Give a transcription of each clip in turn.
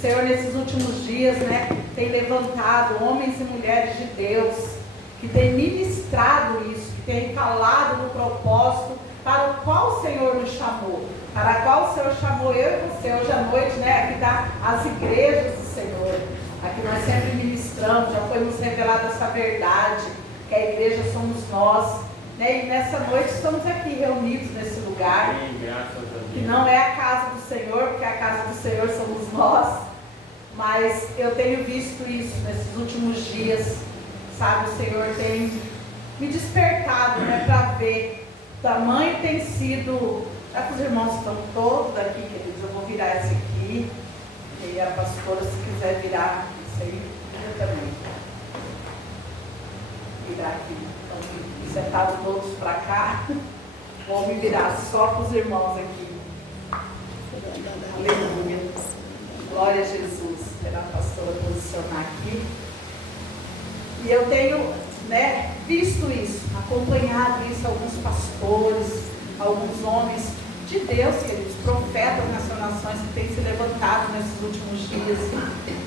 Senhor, nesses últimos dias, né, tem levantado homens e mulheres de Deus, que tem ministrado isso, que tem falado do propósito para o qual o Senhor nos chamou, para a qual o Senhor chamou eu e você hoje à noite, né? Aqui está as igrejas do Senhor, aqui nós sempre ministramos, já foi nos revelada essa verdade, que a igreja somos nós, né? E nessa noite estamos aqui reunidos nesse lugar, que não é a casa do Senhor, porque a casa do Senhor somos nós, mas eu tenho visto isso nesses últimos dias, sabe? O Senhor tem me despertado, né, para ver o tamanho tem sido. Já que os irmãos estão todos aqui, queridos, eu vou virar esse aqui, e a pastora, se quiser virar isso aí, eu também. Virar aqui, então, sentados todos para cá, vou me virar só para os irmãos aqui. Aleluia. Glória a Jesus. Esperar a pastora posicionar aqui. E eu tenho, né, visto isso, acompanhado isso, alguns pastores, alguns homens de Deus, queridos, profetas nessas nações que têm se levantado nesses últimos dias,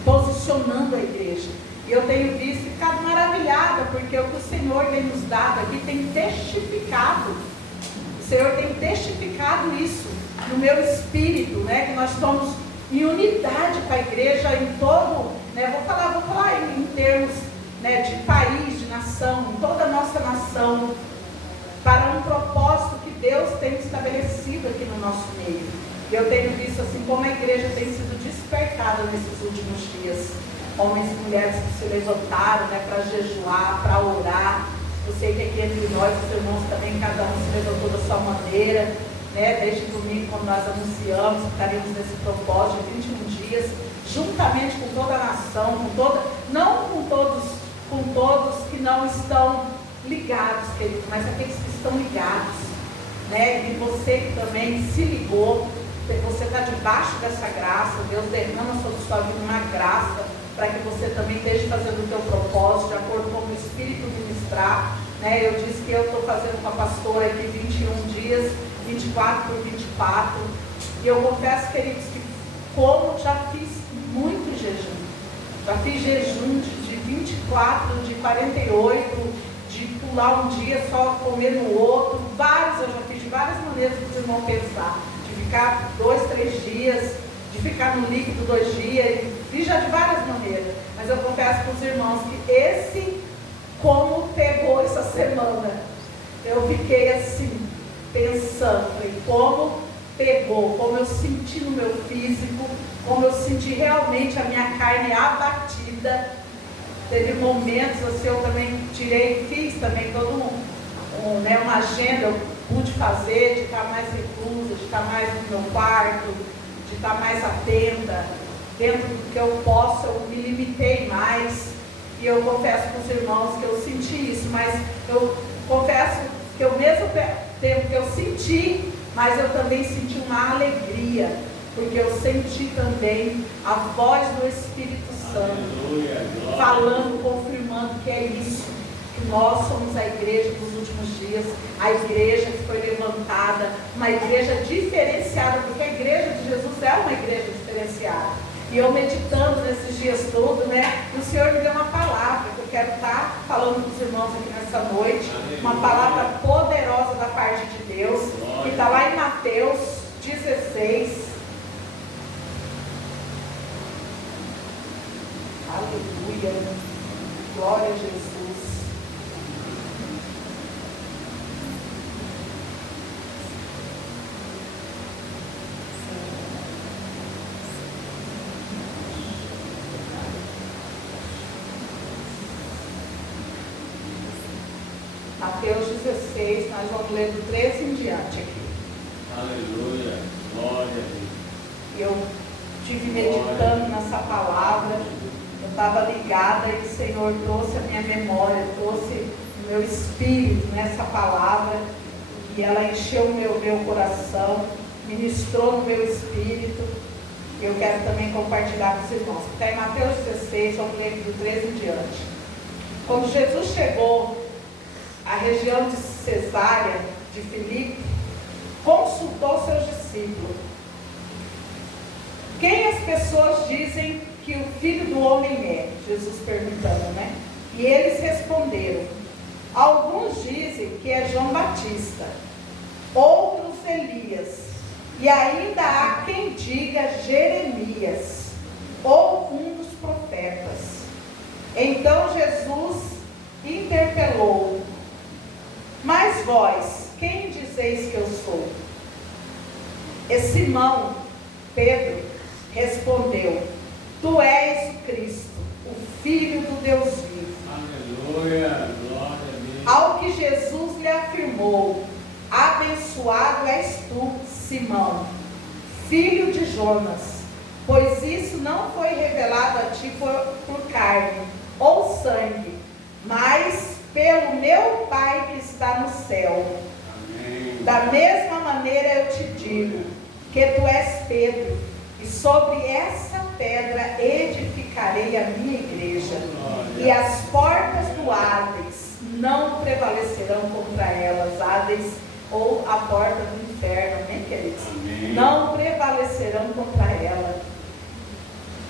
posicionando a igreja. E eu tenho visto e ficado maravilhada, porque o que o Senhor tem nos dado aqui tem testificado. O Senhor tem testificado isso no meu espírito, né? Que nós estamos em unidade com a igreja em todo, né? Vou falar em termos, né, de país, de nação, em toda a nossa nação, para um propósito que Deus tem estabelecido aqui no nosso meio. E eu tenho visto assim como a igreja tem sido despertada nesses últimos dias. Homens e mulheres que se levantaram, né, para jejuar, para orar. Eu sei que aqui entre nós, os irmãos também, cada um se levantou da sua maneira, né? Desde domingo, quando nós anunciamos que estaríamos nesse propósito de 21 dias, juntamente com toda a nação, não com todos que não estão ligados, queridos, mas aqueles que estão ligados, né? E você que também se ligou, você está debaixo dessa graça, Deus derrama sobre sua vida uma graça, para que você também esteja fazendo o teu propósito, de acordo com o Espírito ministrar, né? Eu disse que eu estou fazendo com a pastora aqui 21 dias, 24 por 24, e eu confesso, queridos, que como já fiz muito jejum, já fiz jejum de 24, de 48, de pular um dia só comer no outro, vários eu já fiz de várias maneiras que vocês vão pensar, de ficar 2, 3 dias, de ficar no líquido 2 dias, fiz já de várias maneiras, mas eu confesso para os irmãos que esse, como pegou essa semana, eu fiquei assim, pensando em como pegou, como eu senti no meu físico, como eu senti realmente a minha carne abatida. Teve momentos assim, eu também fiz também todo uma agenda, eu pude fazer, de estar mais reclusa, de estar mais no meu quarto, de estar mais atenta, dentro do que eu posso, eu me limitei mais, e eu confesso para os irmãos que eu senti isso, mas eu confesso que ao mesmo tempo que eu senti, mas eu também senti uma alegria, porque eu senti também a voz do Espírito Santo, falando, confirmando que é isso, que nós somos a igreja dos últimos dias, a igreja que foi levantada, uma igreja diferenciada, porque a igreja de Jesus é uma igreja diferenciada. E eu meditando nesses dias todos, né, o Senhor me deu uma palavra, que eu quero estar falando com os irmãos aqui nessa noite, uma palavra poderosa da parte de Deus, que está lá em Mateus 16, aleluia, glória a Jesus. Mateus 16, nós vamos ler do 13 em diante aqui. Aleluia, glória a Deus. Eu estive meditando nessa palavra, eu estava ligada e o Senhor trouxe a minha memória, trouxe o meu espírito nessa palavra, e ela encheu o meu coração, ministrou no meu espírito, e eu quero também compartilhar com os irmãos. Está em Mateus 16, vamos ler do 13 em diante. Quando Jesus chegou à região de Cesárea de Filipe, consultou seus discípulos: quem as pessoas dizem homem é? Jesus perguntando, né? E eles responderam: alguns dizem que é João Batista, outros Elias, e ainda há quem diga Jeremias, ou um dos profetas. Então Jesus interpelou: mas vós, quem dizeis que eu sou? E Simão Pedro respondeu: tu és o Cristo, o Filho do Deus vivo. Aleluia, glória a Deus. Ao que Jesus lhe afirmou: abençoado és tu, Simão, filho de Jonas, pois isso não foi revelado a ti por carne ou sangue, mas pelo meu Pai que está no céu. Amém. Da mesma maneira eu te digo que tu és Pedro, e sobre essa pedra edificarei a minha igreja, e as portas do Hades não prevalecerão contra elas. Hades, ou a porta do inferno, amém, queridos? Amém. Não prevalecerão contra ela.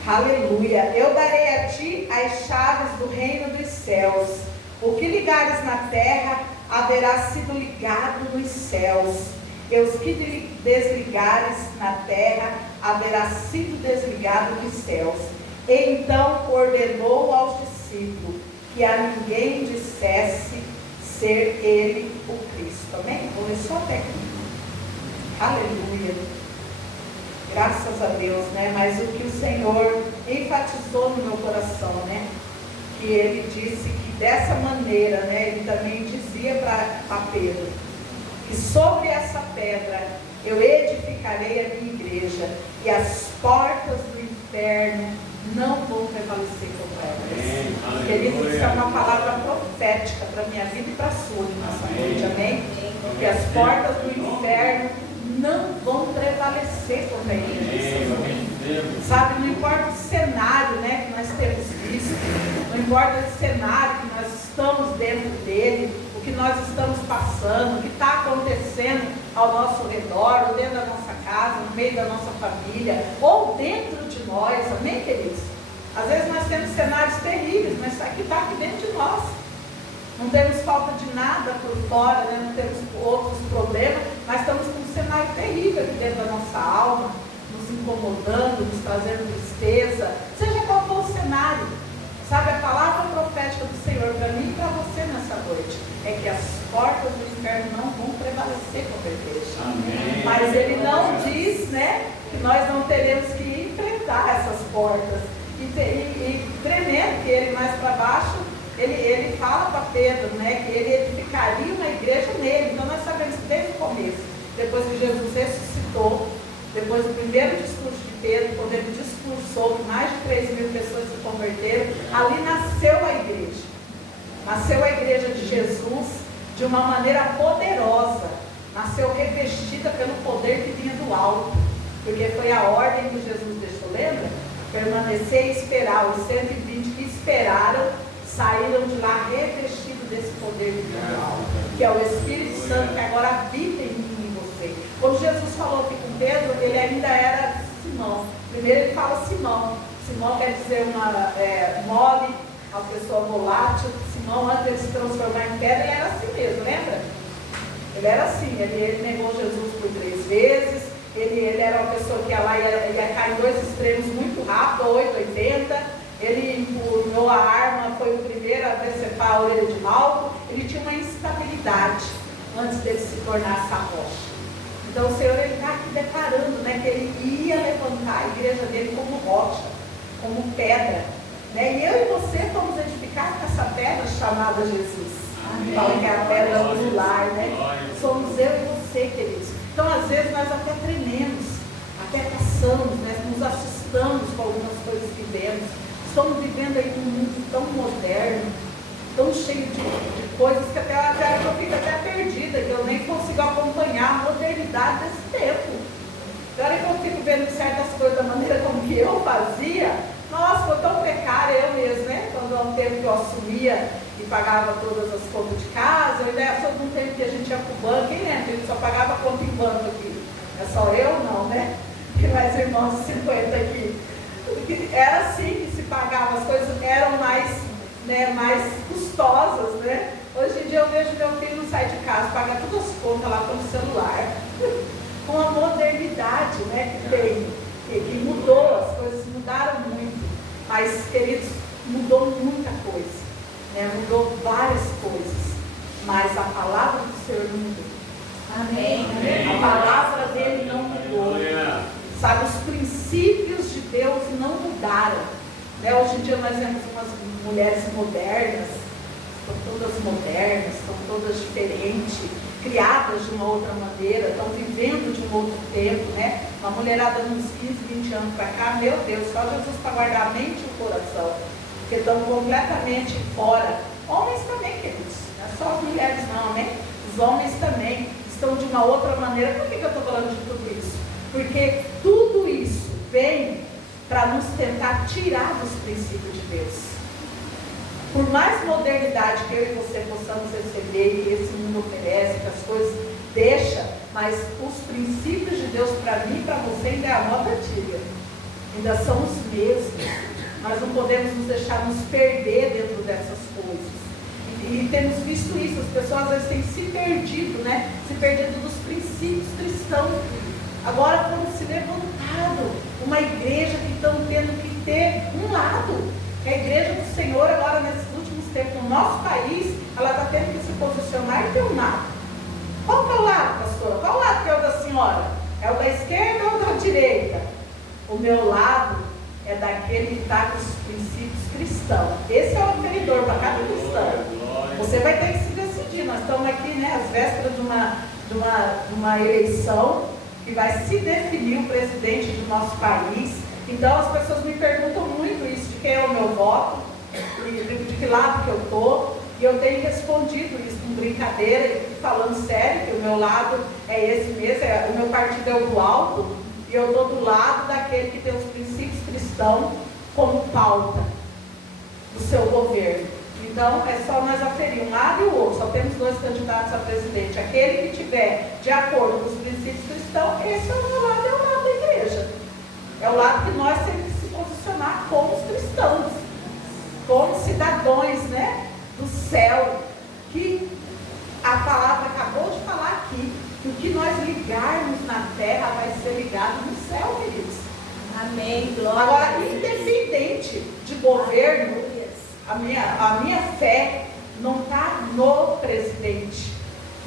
Aleluia. Eu darei a ti as chaves do reino dos céus. O que ligares na terra haverá sido ligado nos céus, e os que desligares na terra haverá sido desligado nos céus. E então ordenou aos discípulos que a ninguém dissesse ser ele o Cristo. Amém? Vou ler só até aqui. Aleluia. Graças a Deus, né? Mas o que o Senhor enfatizou no meu coração, né? Que ele disse que dessa maneira, né? Ele também dizia para Pedro que sobre essa pedra eu edificarei a minha igreja, e as portas do inferno não vão prevalecer contra elas. Queridos, isso é uma palavra profética para a minha vida e para a sua nessa noite, amém? Porque as portas do inferno não vão prevalecer contra eles. Sabe, não importa o cenário, né, que nós temos visto, não importa o cenário que nós estamos dentro dele, o que nós estamos passando, o que está acontecendo ao nosso redor, ou dentro da nossa casa, no meio da nossa família, ou dentro de nós, amém, queridos? Às vezes nós temos cenários terríveis, mas isso aqui está aqui dentro de nós. Não temos falta de nada por fora, né? Não temos outros problemas, mas estamos com um cenário terrível aqui dentro da nossa alma, nos incomodando, nos trazendo tristeza, seja qual for o cenário. Sabe, a palavra profética do Senhor para mim e para você nessa noite é que as portas do inferno não vão prevalecer contra a igreja. Amém. Mas ele não diz, né, que nós não teremos que enfrentar essas portas. E tremendo que ele mais para baixo, ele fala para Pedro, né, que ele edificaria uma igreja nele. Então nós sabemos que desde o começo, depois que Jesus ressuscitou, depois do primeiro discurso de Pedro, quando ele discursou, que mais de 3.000 pessoas se converteram, ali nasceu a igreja. Nasceu a igreja de Jesus de uma maneira poderosa. Nasceu revestida pelo poder que vinha do alto. Porque foi a ordem que Jesus deixou, lembra? Permanecer e esperar. Os 120 que esperaram saíram de lá revestidos desse poder que vinha do alto, que é o Espírito Santo que agora habita em mim e em você. Quando Jesus falou aqui com Pedro, ele ainda era Simão. Primeiro ele fala Simão. Simão quer dizer mole, uma pessoa volátil. Simão, antes de se transformar em pedra, ele era assim mesmo, lembra? Ele era assim, ele negou Jesus por 3 vezes. Ele era uma pessoa que ia cair em 2 extremos muito rápido, 880. Ele empunhou a arma, foi o primeiro a decepar a orelha de Malco. Ele tinha uma instabilidade antes dele se tornar essa rocha. Então o Senhor está aqui declarando, né, que ele ia levantar a igreja dele como rocha, como pedra. Né? E eu e você fomos edificados com essa pedra chamada Jesus. Fala que é a pedra angular, né? Somos eu e você, queridos. Então às vezes nós até trememos, até passamos, né? Nos assustamos com algumas coisas que vemos. Estamos vivendo aí num mundo tão moderno, tão cheio de coisas que até eu fico até perdida, que eu nem consigo acompanhar a modernidade desse tempo. Agora que eu fico vendo certas coisas da maneira como que eu fazia, nossa, foi tão precária eu mesmo, né? Quando há um tempo que eu assumia e pagava todas as contas de casa, eu ainda sou de um tempo que a gente ia para o banco, quem lembra? A gente só pagava conta em banco aqui. É só eu não, né? E mais irmãos de 50 aqui. Era assim que se pagava, as coisas eram mais, né, mais custosas, né? Hoje em dia eu vejo meu filho não sai de casa, paga todas as contas lá pelo celular. Com a modernidade, né, que tem, que mudou, as coisas mudaram muito. Mas, queridos, mudou muita coisa, né? Mudou várias coisas. Mas a palavra do Senhor não mudou. Amém. A palavra dele não mudou. Sabe, os princípios de Deus não mudaram. Né? Hoje em dia nós vemos umas mulheres modernas, estão todas modernas, estão todas diferentes, criadas de uma outra maneira, estão vivendo de um outro tempo, né? Uma mulherada de uns 15, 20 anos para cá, meu Deus, só Jesus para guardar a mente e o coração, porque estão completamente fora. Homens também, queridos, não é só as mulheres não, né? Os homens também estão de uma outra maneira. Por que eu estou falando de tudo isso? Porque tudo isso vem para nos tentar tirar dos princípios de Deus. Por mais modernidade que eu e você possamos receber, que esse mundo oferece, que as coisas deixa, mas os princípios de Deus para mim e para você ainda é a moda antiga. Ainda são os mesmos. Nós não podemos nos deixar nos perder dentro dessas coisas. E temos visto isso, as pessoas às vezes têm se perdido, né? Se perdido dos princípios cristãos. Agora foram se levantado uma igreja que estão tendo que ter um lado. A igreja do Senhor agora nesses últimos tempos, no nosso país, ela está tendo que se posicionar e ter um lado. Qual que é o lado, pastora? Qual o lado que é o da senhora? É o da esquerda ou da direita? O meu lado é daquele que está com os princípios cristãos. Esse é o aferidor para cada cristão. Você vai ter que se decidir. Nós estamos aqui, né, às vésperas de uma eleição que vai se definir o presidente do nosso país. Então as pessoas me perguntam muito isso, de quem é o meu voto, de que lado que eu estou, e eu tenho respondido isso com brincadeira e falando sério, que o meu lado é esse mesmo, o meu partido é o do alto, e eu estou do lado daquele que tem os princípios cristãos como pauta do seu governo. Então é só nós aferir um lado e o outro, só temos dois candidatos a presidente. Aquele que tiver de acordo com os princípios cristãos, esse é o meu lado, é o lado da igreja. É o lado que nós temos que se posicionar como os cristãos, como cidadãos, né, do céu, que a palavra acabou de falar aqui, que o que nós ligarmos na terra vai ser ligado no céu, queridos. Amém. Glória. Agora, independente de governo, a minha fé não está no presidente,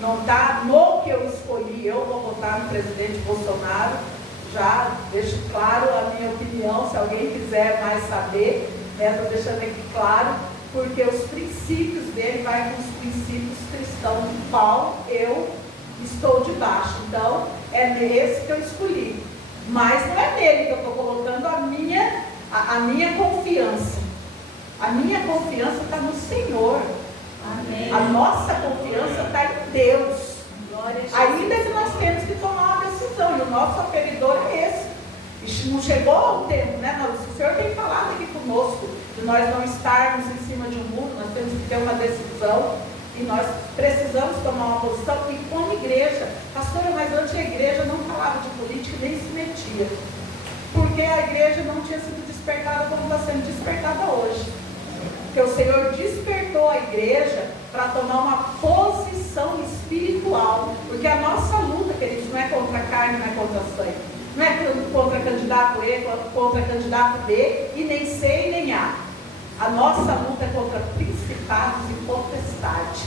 não está no que eu escolhi. Eu vou votar no presidente Bolsonaro. Já deixo claro a minha opinião, se alguém quiser mais saber, estou deixando aqui claro, porque os princípios dele vai com os princípios cristãos do qual eu estou debaixo. Então, é nesse que eu escolhi. Mas não é nele que eu estou colocando a minha confiança. A minha confiança está no Senhor. Amém. A nossa confiança está em Deus. Ainda que nós temos que tomar uma decisão, e o nosso aferidor é esse. E não chegou ao tempo, né? O Senhor tem falado aqui conosco, de nós não estarmos em cima de um muro, nós temos que ter uma decisão, e nós precisamos tomar uma posição, e como igreja, pastora, mas antes a igreja não falava de política, nem se metia, porque a igreja não tinha sido despertada como está sendo despertada hoje. Porque o Senhor despertou a igreja para tomar uma posição espiritual. Porque a nossa luta, queridos, não é contra a carne, não é contra a sangue. Não é contra candidato E, contra candidato B, e nem C e nem A. A nossa luta é contra principados e potestades.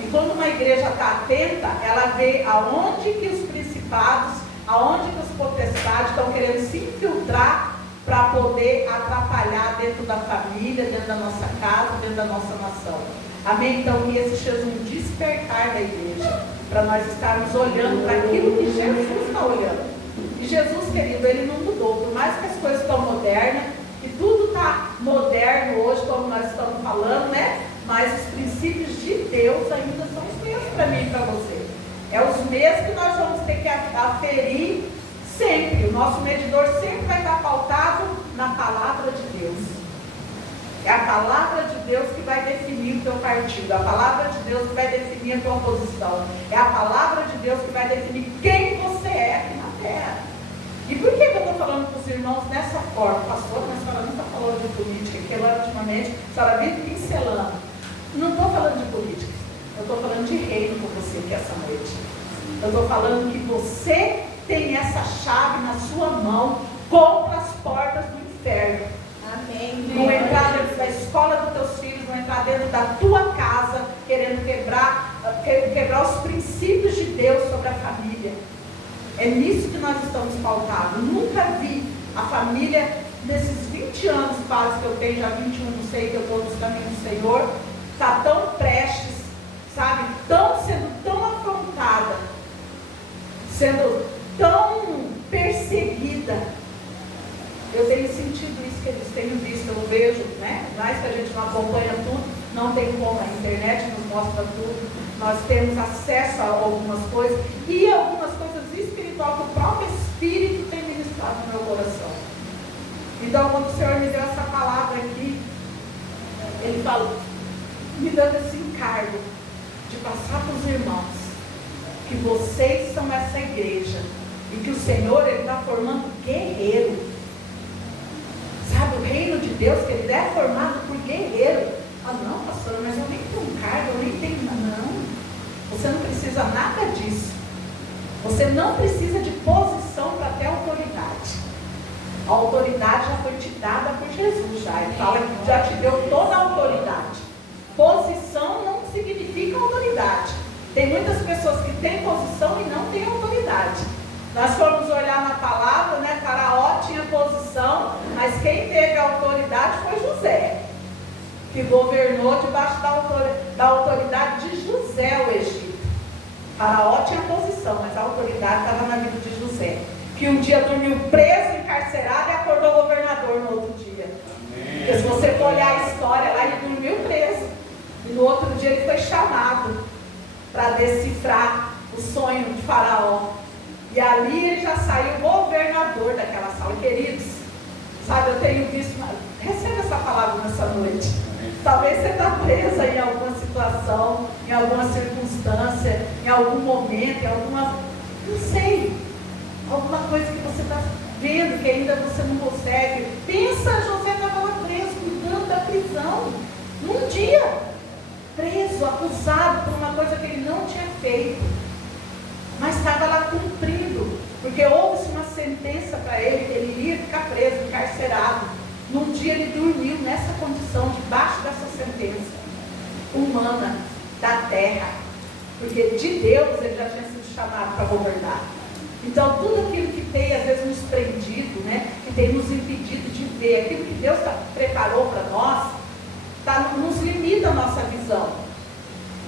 E quando uma igreja está atenta, ela vê aonde que os principados, aonde que os potestades estão querendo se infiltrar para poder atrapalhar dentro da família, dentro da nossa casa, dentro da nossa nação. Amém? Então que esse seja um despertar da igreja, para nós estarmos olhando para aquilo que Jesus está olhando. E Jesus, querido, ele não mudou, por mais que as coisas estão modernas, e tudo está moderno hoje, como nós estamos falando, né? Mas os princípios de Deus ainda são os mesmos para mim e para você. É os mesmos que nós vamos ter que aferir sempre. O nosso medidor sempre vai estar pautado na palavra de Deus. É a palavra de Deus que vai definir o teu partido. A palavra de Deus que vai definir a tua posição. É a palavra de Deus que vai definir quem você é aqui na terra. E por que eu estou falando para os irmãos dessa forma? Pastor, mas a senhora não está falando de política, que ela ultimamente, a senhora vive pincelando. Não estou falando de política, eu estou falando de reino com você aqui essa noite. Eu estou falando que você tem essa chave na sua mão contra as portas do inferno. Amém. Não entrar dentro da escola dos teus filhos, não entrar dentro da tua casa, querendo quebrar os princípios de Deus sobre a família. É nisso que nós estamos pautados. Nunca vi a família, nesses 20 anos quase que eu tenho, já 21, não sei, que eu estou nos caminhos do Senhor, está tão prestes, sabe, sendo tão afrontada, sendo tão perseguida. Eu tenho sentido isso que eles têm visto, eu vejo, né? Mais que a gente não acompanha tudo, não tem como, a internet nos mostra tudo, nós temos acesso a algumas coisas, e algumas coisas espirituais que o próprio Espírito tem ministrado no meu coração. Então, quando o Senhor me deu essa palavra aqui, Ele falou, me dando esse encargo de passar para os irmãos, que vocês são essa igreja, e que o Senhor está formando guerreiro. Sabe, o reino de Deus, que ele é formado por guerreiro. Ah, não, pastora, mas eu nem tenho um cargo, eu nem tenho. Não, você não precisa nada disso. Você não precisa de posição para ter autoridade. A autoridade já foi te dada por Jesus, já. Ele fala que já te deu toda a autoridade. Posição não significa autoridade. Tem muitas pessoas que têm posição e não têm autoridade. Nós fomos olhar na palavra, né? Faraó tinha posição, mas quem teve a autoridade foi José, que governou debaixo da autoridade de José o Egito. Faraó tinha posição, mas a autoridade estava na vida de José, que um dia dormiu preso, encarcerado e acordou governador no outro dia. Porque se você for olhar a história lá, ele dormiu preso e no outro dia ele foi chamado para decifrar o sonho de Faraó. E ali ele já saiu governador daquela sala. Queridos, sabe, eu tenho visto, receba essa palavra nessa noite. Talvez você está presa em alguma situação, em alguma circunstância, em algum momento, em alguma, não sei, alguma coisa que você está vendo que ainda você não consegue. Pensa, José estava lá preso, cuidando da prisão, num dia, preso, acusado por uma coisa que ele não tinha feito. Mas estava lá cumprindo, porque houve uma sentença para ele, que ele iria ficar preso, encarcerado. Num dia ele dormiu nessa condição, debaixo dessa sentença humana da terra, porque de Deus ele já tinha sido chamado para governar. Então tudo aquilo que tem às vezes nos prendido, né, que tem nos impedido de ver aquilo que Deus preparou para nós, nos limita a nossa visão.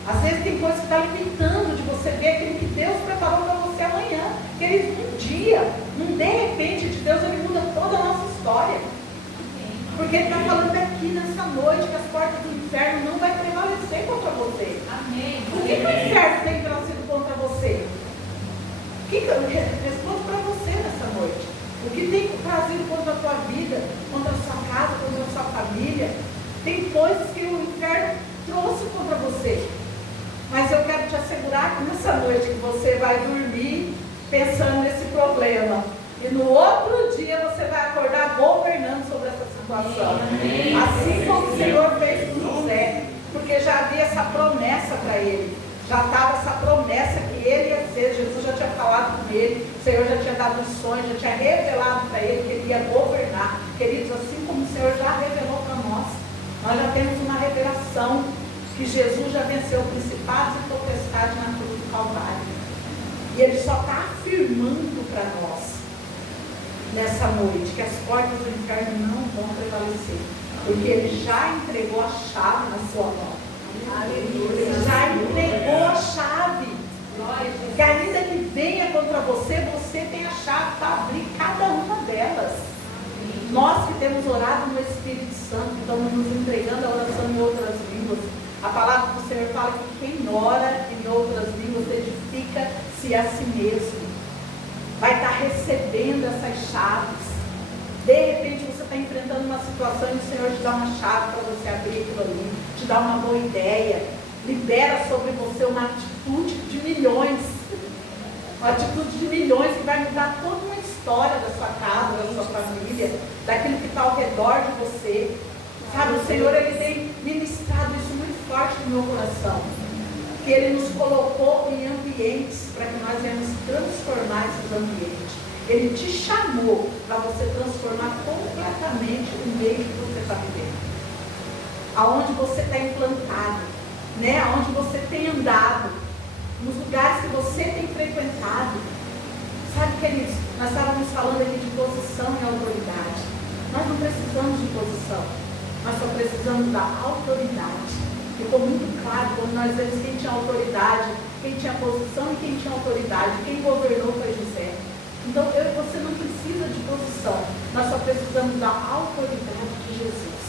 Às vezes tem coisa que está limitando de você ver aquilo que Deus preparou para você amanhã. Queridos, um dia, num de repente de Deus, Ele muda toda a nossa história. Porque Ele está falando aqui nessa noite que as portas do inferno não vai prevalecer contra você. Amém. O que o inferno tem trazido contra você? Respondo para você nessa noite. O que tem trazido contra a tua vida, contra a sua casa, contra a sua família? Tem coisas que o inferno trouxe contra você. Mas eu quero te assegurar que nessa noite que você vai dormir pensando nesse problema. E no outro dia você vai acordar governando sobre essa situação. Amém. Assim como o Senhor fez com José. Porque já havia essa promessa para ele. Já estava essa promessa que ele ia ser. Jesus já tinha falado com ele. O Senhor já tinha dado os sonhos, já tinha revelado para ele que ele ia governar. Queridos, assim como o Senhor já revelou para nós já temos uma revelação que Jesus já venceu principados e potestades na cruz do Calvário. E Ele só está afirmando para nós, nessa noite, que as portas do inferno não vão prevalecer. Porque Ele já entregou a chave na sua mão. Ele já entregou a chave. Que ainda que venha contra você, você tem a chave para abrir cada uma delas. Nós que temos orado no Espírito Santo, estamos nos entregando a oração em outras línguas. A palavra do Senhor fala que quem ora em outras línguas edifica-se a si mesmo. Vai estar recebendo essas chaves. De repente você está enfrentando uma situação e o Senhor te dá uma chave para você abrir aquilo ali, te dá uma boa ideia, libera sobre você uma atitude de milhões. Uma atitude de milhões que vai mudar toda uma história história da sua casa, da sua família, daquilo que está ao redor de você. Sabe, o Senhor, Ele tem ministrado isso muito forte no meu coração. Que Ele nos colocou em ambientes para que nós venhamos transformar esses ambientes. Ele te chamou para você transformar completamente o meio que você está vivendo. Aonde você está implantado, né? Aonde você tem andado, nos lugares que você tem frequentado. Sabe, queridos, nós estávamos falando aqui de posição e autoridade. Nós não precisamos de posição, nós só precisamos da autoridade. Ficou muito claro quando nós vemos quem tinha autoridade, quem tinha posição e quem tinha autoridade. Quem governou foi José. Então eu e você não precisa de posição, nós só precisamos da autoridade de Jesus.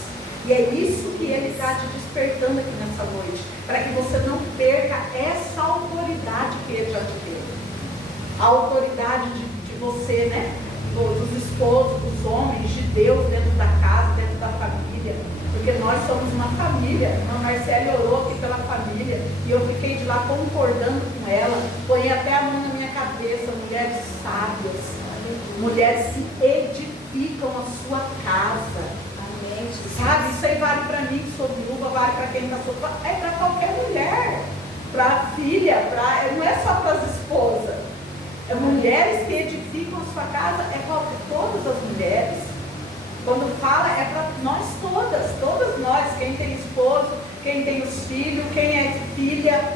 E é isso que Ele está te despertando aqui nessa noite, para que você não perca essa autoridade que Ele já te deu. A autoridade de você, né? Dos esposos, dos homens, de Deus dentro da casa, dentro da família. Porque nós somos uma família. A Marcele orou aqui pela família e eu fiquei de lá concordando com ela. Põe até a mão na minha cabeça. Mulheres sábias, mulheres se edificam a sua casa. Amém. Sabe, isso aí vale para mim que sou viúva, vale para quem está solteiro, é para qualquer mulher, para a filha, não é só para as esposas. É mulheres que edificam a sua casa, é para todas as mulheres. Quando fala, é para nós todas nós, quem tem esposo, quem tem os filhos, quem é filha,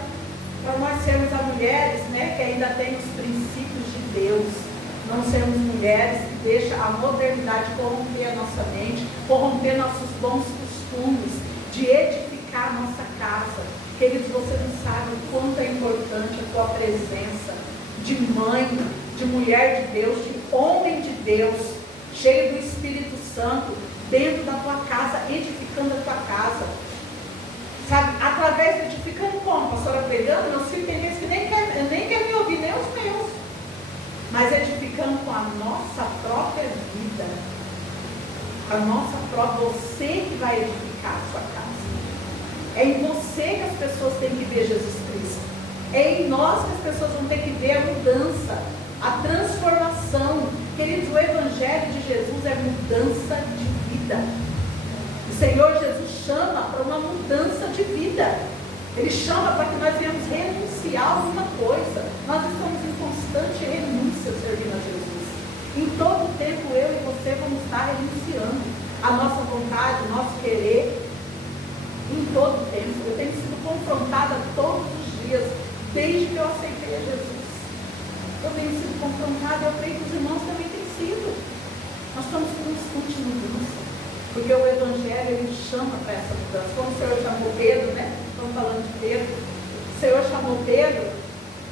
para nós sermos as mulheres, né, que ainda tem os princípios de Deus. Não sermos mulheres que deixam a modernidade corromper a nossa mente, corromper nossos bons costumes, de edificar a nossa casa. Queridos, você não sabe o quanto é importante a tua presença de mãe, de mulher de Deus, de homem de Deus, cheio do Espírito Santo, dentro da tua casa, edificando a tua casa. Sabe, através de edificando como? A pastora pregando, meus filhos tem vezes que nem quer me ouvir, nem os meus. Mas edificando com a nossa própria vida. A nossa própria, você que vai edificar a sua casa. É em você que as pessoas têm que ver Jesus Cristo. É em nós que as pessoas vão ter que ver a mudança, a transformação. Queridos, o Evangelho de Jesus é mudança de vida. O Senhor Jesus chama para uma mudança de vida. Ele chama para que nós venhamos renunciar a alguma coisa. Nós estamos em constante renúncia servindo a Jesus. Em todo tempo eu e você vamos estar renunciando a nossa vontade, o nosso querer. Em todo tempo. Eu tenho sido confrontada todos os dias, desde que eu aceitei a Jesus. Eu tenho sido confrontada, eu creio que os irmãos também têm sido. Nós estamos com constante mudança. Porque o Evangelho, ele chama para essa mudança. Como o Senhor chamou Pedro, né? Estamos falando de Pedro. O Senhor chamou Pedro,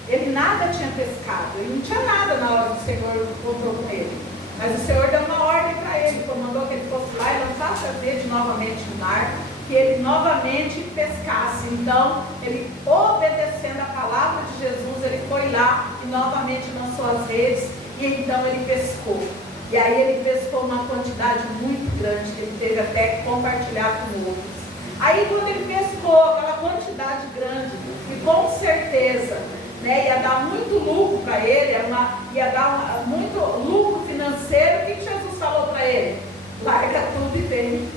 ele nada tinha pescado. Ele não tinha nada na hora que o Senhor encontrou com ele. Mas o Senhor deu uma ordem para ele, comandou que ele fosse lá e lançasse a rede novamente no mar, que ele novamente pescasse. Então, ele, obedecendo a palavra de Jesus, ele foi lá e novamente lançou as redes, e então ele pescou. E aí ele pescou uma quantidade muito grande, que ele teve até que compartilhar com outros. Aí quando ele pescou aquela quantidade grande, e com certeza, né, ia dar muito lucro para ele, ia dar muito lucro financeiro, o que Jesus falou para ele? Larga tudo e vem.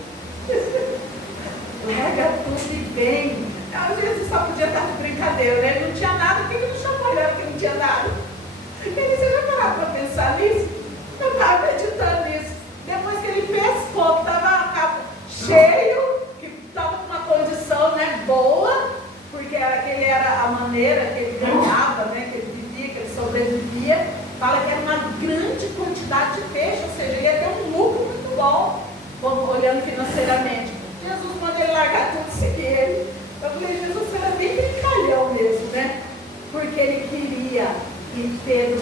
Larga tudo e vem. Então, Jesus só podia estar de brincadeira, né? Ele não tinha nada, por que ele não chamou ele? Porque não tinha nada. Você já parou para pensar nisso? Eu estava meditando nisso. Depois que ele pescou, que estava cheio, que estava com uma condição, né, boa, porque aquele era a maneira que ele ganhava, né, que ele vivia, que ele sobrevivia. Fala que era uma grande quantidade de peixe, ou seja, ele ia ter um lucro muito bom, olhando financeiramente. Jesus mandou ele largar tudo e seguir ele. Eu falei, Jesus era bem brincalhão mesmo, né? Porque ele queria que Pedro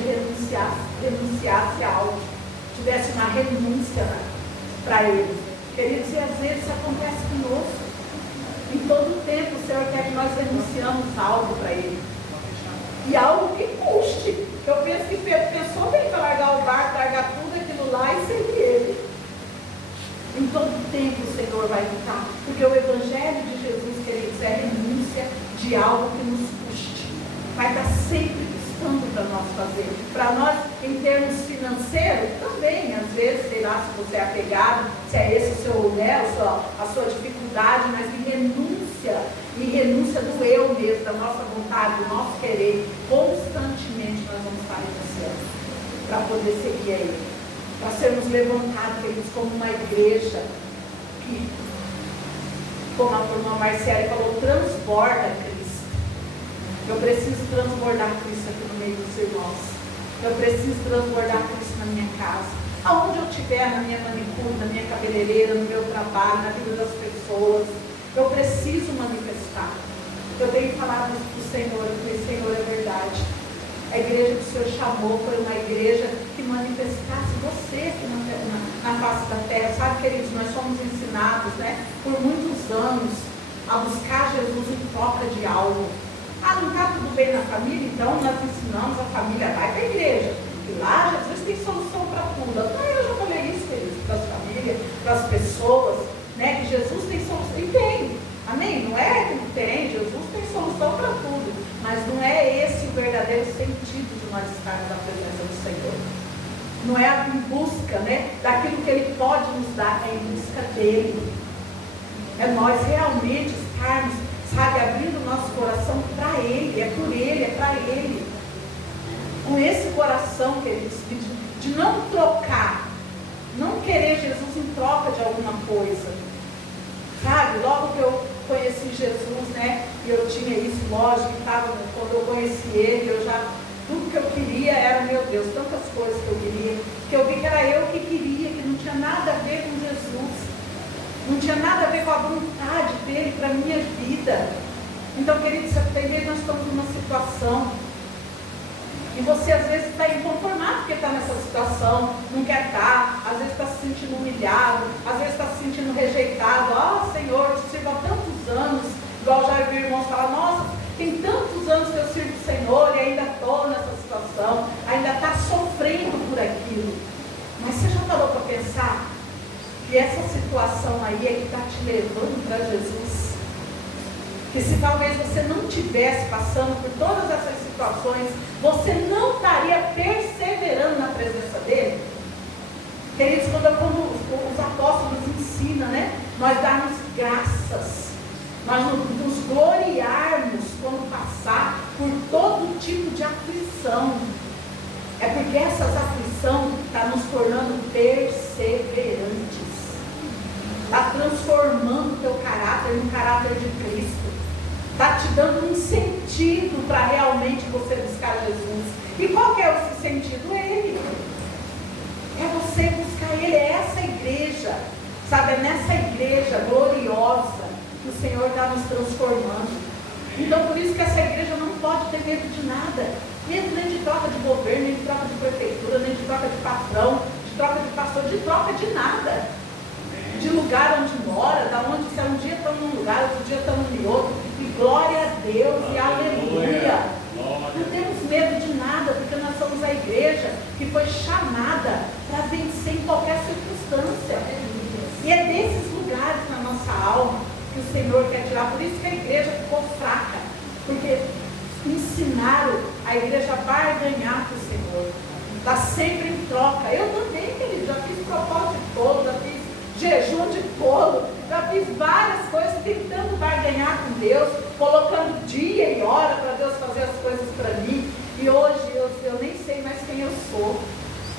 renunciasse a algo, tivesse uma renúncia para ele. Queridos, e às vezes isso acontece conosco. Em todo tempo o Senhor quer que nós renunciamos algo para ele. E algo que custe. Eu penso que Pedro pensou bem para largar o barco, largar tudo aquilo lá e seguir ele. Em todo tempo o Senhor vai lutar. Porque o Evangelho de Jesus, queridos, é renúncia de algo que nos custe. Vai estar sempre disponível. colocando para nós fazer. Para nós, em termos financeiros, também, às vezes, sei lá, se você é apegado, se é esse o seu, né, a sua dificuldade, mas em renúncia do eu mesmo, da nossa vontade, do nosso querer, constantemente nós vamos estar renunciando para poder seguir a Ele, para sermos levantados, queridos, como uma igreja que, como a irmã Marciele falou, transborda Cristo. Eu preciso transbordar Cristo aqui no meio dos irmãos. Eu preciso transbordar Cristo na minha casa. Aonde eu estiver, na minha manicure, na minha cabeleireira, no meu trabalho, na vida das pessoas, eu preciso manifestar. Eu tenho falado isso para o Senhor, eu falei, Senhor, é verdade. A igreja que o Senhor chamou foi uma igreja que manifestasse você aqui na face da terra. Sabe, queridos, nós somos ensinados, né, por muitos anos a buscar Jesus em troca de algo. Ah, não está tudo bem na família? Então nós ensinamos a família, vai para a igreja. E lá Jesus tem solução para tudo. Eu já falei isso, queridos, para as famílias, para as pessoas, né, que Jesus tem solução. E tem. Amém? Não é que não tem, Jesus tem solução para tudo, mas não é esse o verdadeiro sentido de nós estarmos na presença do Senhor. Não é em busca, né, daquilo que Ele pode nos dar, é em busca dEle. É nós realmente estarmos, sabe, abrindo o nosso coração para Ele, é por Ele, é para Ele. Com esse coração, queridos, de não trocar, não querer Jesus em troca de alguma coisa. Sabe, logo que eu conheci Jesus, né, e eu tinha isso, lógico, quando eu conheci Ele, tudo que eu queria era, meu Deus, tantas coisas que eu queria, que eu vi que era eu que queria, que não tinha nada a ver com Jesus, não tinha nada a ver com a vontade dEle para a minha vida. Então, queridos, tem vezes nós estamos numa situação, e você às vezes está inconformado porque está nessa situação, não quer estar, às vezes está se sentindo humilhado, às vezes está se sentindo rejeitado. Senhor, eu te sirvo há tantos anos, igual já vi irmãos falar, nossa, tem tantos anos que eu sirvo o Senhor e ainda estou nessa situação, ainda está sofrendo por aquilo. Mas você já parou para pensar que essa situação aí é que está te levando para Jesus? Que se talvez você não estivesse passando por todas essas situações, você não estaria perseverando na presença dEle? Queridos, quando os apóstolos ensinam, né, nós darmos graças, nós nos gloriarmos quando passar por todo tipo de aflição, é porque essas aflições estão nos tornando perseverantes, está transformando o teu caráter no caráter de Cristo. Está te dando um sentido para realmente você buscar Jesus. E qual que é esse sentido? Ele. É você buscar Ele, é essa igreja. Sabe, é nessa igreja gloriosa que o Senhor está nos transformando. Então, por isso que essa igreja não pode ter medo de nada. Nem de troca de governo, nem de troca de prefeitura, nem de troca de patrão, de troca de pastor, de troca de nada. De lugar onde mora, da onde se um dia estamos num lugar, outro dia estamos em outro. E glória a Deus e aleluia. Não temos medo de nada, porque nós somos a igreja que foi chamada para vencer em qualquer circunstância. E é desses lugares na nossa alma que o Senhor quer tirar. Por isso que a igreja ficou fraca, porque ensinaram a igreja a barganhar com o Senhor. Está sempre em troca. Eu também, querido, já fiz propósito todo, já fiz jejum de bolo, já fiz várias coisas tentando barganhar com Deus, colocando dia e hora para Deus fazer as coisas para mim. E hoje eu nem sei mais quem eu sou.